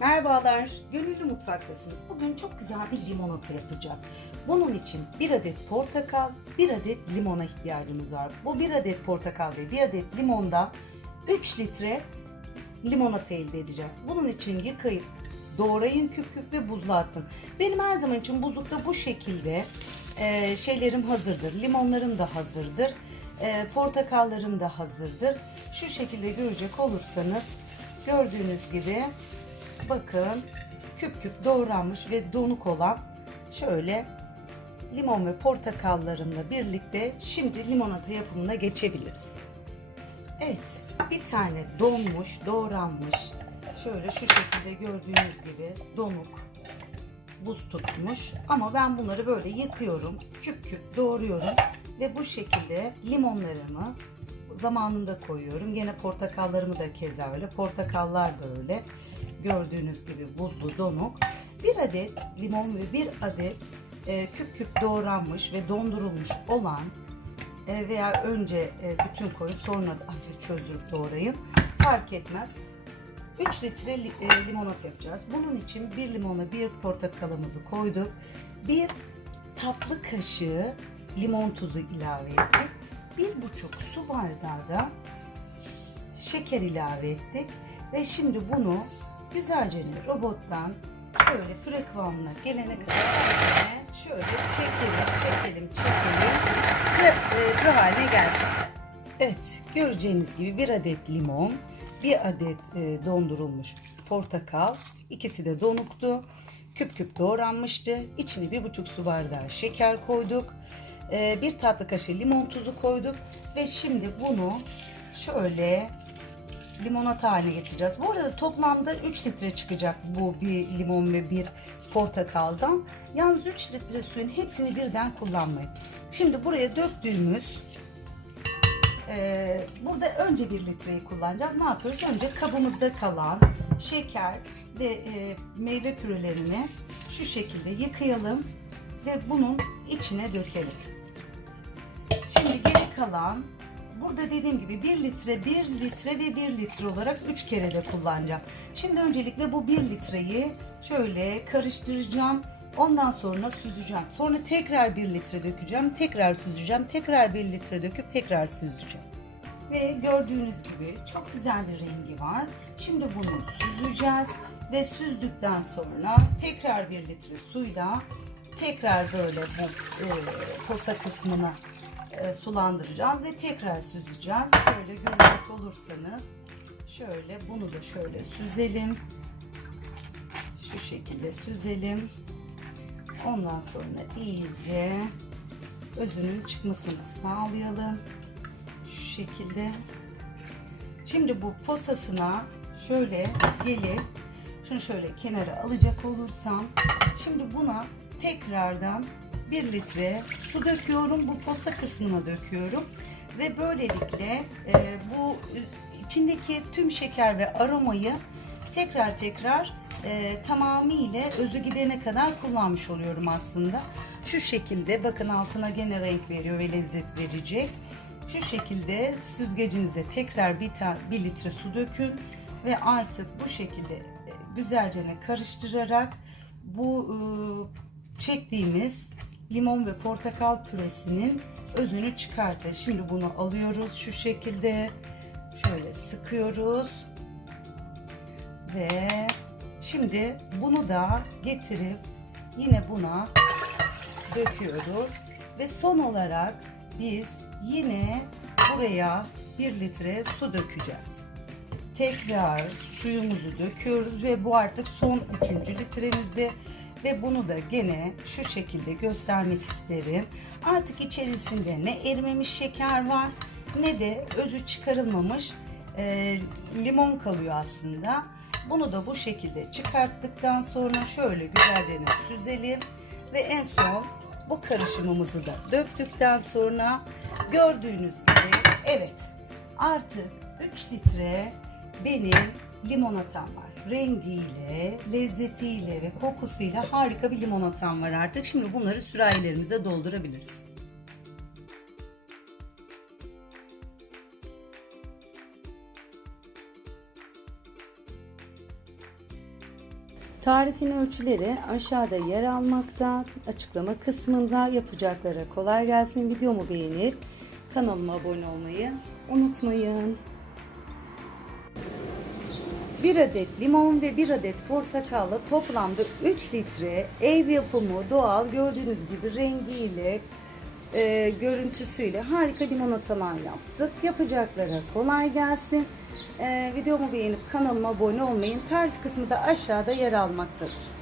Merhabalar, Gönüllü Mutfak'tasınız. Bugün çok güzel bir limonata yapacağız. Bunun için bir adet portakal, bir adet limona ihtiyacımız var. Bu bir adet portakal ve bir adet limonda 3 litre limonata elde edeceğiz. Bunun için yıkayıp doğrayın küp küp ve buzluğa atın. Benim her zaman için buzlukta bu şekilde e, şeylerim hazırdır. Limonlarım da hazırdır. E, portakallarım da hazırdır. Şu şekilde görecek olursanız gördüğünüz gibi bakın küp küp doğranmış ve donuk olan şöyle limon ve portakallarımla birlikte şimdi limonata yapımına geçebiliriz. Evet bir tane donmuş doğranmış şöyle şu şekilde gördüğünüz gibi donuk buz tutmuş ama ben bunları böyle yıkıyorum küp küp doğruyorum ve bu şekilde limonlarımı zamanında koyuyorum. Gene portakallarımı da keza öyle. Portakallar da öyle. Gördüğünüz gibi buzlu donuk. Bir adet limon ve bir adet e, küp küp doğranmış ve dondurulmuş olan e, veya önce e, bütün koyup sonra da hafif çözdürüp doğrayın. Fark etmez. 3 litre li- e, limonata yapacağız. Bunun için bir limona bir portakalımızı koyduk. Bir tatlı kaşığı limon tuzu ilave ettik. Bir buçuk su bardağı da şeker ilave ettik. Ve şimdi bunu güzelce robottan şöyle püre kıvamına gelene kadar şöyle çekelim, çekelim, çekelim. Püre, e, püre haline gelsin. Evet, göreceğiniz gibi bir adet limon, bir adet e, dondurulmuş portakal, ikisi de donuktu. Küp küp doğranmıştı. İçine bir buçuk su bardağı şeker koyduk. E, bir tatlı kaşığı limon tuzu koyduk. Ve şimdi bunu şöyle limonata haline getireceğiz. Bu arada toplamda 3 litre çıkacak bu bir limon ve bir portakaldan. Yalnız 3 litre suyun hepsini birden kullanmayın. Şimdi buraya döktüğümüz ee, burada önce 1 litreyi kullanacağız. Ne yapıyoruz? Önce kabımızda kalan şeker ve e, meyve pürelerini şu şekilde yıkayalım ve bunun içine dökelim. Şimdi geri kalan burada dediğim gibi 1 litre, 1 litre ve 1 litre olarak 3 kere de kullanacağım. Şimdi öncelikle bu 1 litreyi şöyle karıştıracağım. Ondan sonra süzeceğim. Sonra tekrar 1 litre dökeceğim. Tekrar süzeceğim. Tekrar 1 litre döküp tekrar süzeceğim. Ve gördüğünüz gibi çok güzel bir rengi var. Şimdi bunu süzeceğiz. Ve süzdükten sonra tekrar 1 litre suyla tekrar böyle bu e, posa kısmını e, sulandıracağız ve tekrar süzeceğiz. Şöyle görecek olursanız şöyle bunu da şöyle süzelim. Şu şekilde süzelim. Ondan sonra iyice özünün çıkmasını sağlayalım. Şu şekilde. Şimdi bu posasına şöyle gelip şunu şöyle kenara alacak olursam şimdi buna tekrardan 1 litre su döküyorum. Bu posa kısmına döküyorum. Ve böylelikle e, bu içindeki tüm şeker ve aromayı tekrar tekrar e, tamamıyla özü gidene kadar kullanmış oluyorum aslında. Şu şekilde bakın altına gene renk veriyor ve lezzet verecek. Şu şekilde süzgecinize tekrar bir, bir litre su dökün ve artık bu şekilde e, güzelce karıştırarak bu e, çektiğimiz limon ve portakal püresinin özünü çıkartın. Şimdi bunu alıyoruz şu şekilde. Şöyle sıkıyoruz. Ve şimdi bunu da getirip yine buna döküyoruz. Ve son olarak biz yine buraya 1 litre su dökeceğiz. Tekrar suyumuzu döküyoruz ve bu artık son 3. litremizde ve bunu da gene şu şekilde göstermek isterim. Artık içerisinde ne erimemiş şeker var ne de özü çıkarılmamış e, limon kalıyor aslında. Bunu da bu şekilde çıkarttıktan sonra şöyle güzelce süzelim ve en son bu karışımımızı da döktükten sonra gördüğünüz gibi evet artık 3 litre benim limonatam var. Rengiyle, lezzetiyle ve kokusuyla harika bir limonatam var artık. Şimdi bunları sürahilerimize doldurabiliriz. Tarifin ölçüleri aşağıda yer almakta. Açıklama kısmında yapacaklara kolay gelsin. Videomu beğenip kanalıma abone olmayı unutmayın. 1 adet limon ve 1 adet portakalla toplamda 3 litre ev yapımı doğal gördüğünüz gibi rengiyle e, görüntüsüyle harika limonatalar yaptık. Yapacaklara kolay gelsin. E, videomu beğenip kanalıma abone olmayın. Tarif kısmı da aşağıda yer almaktadır.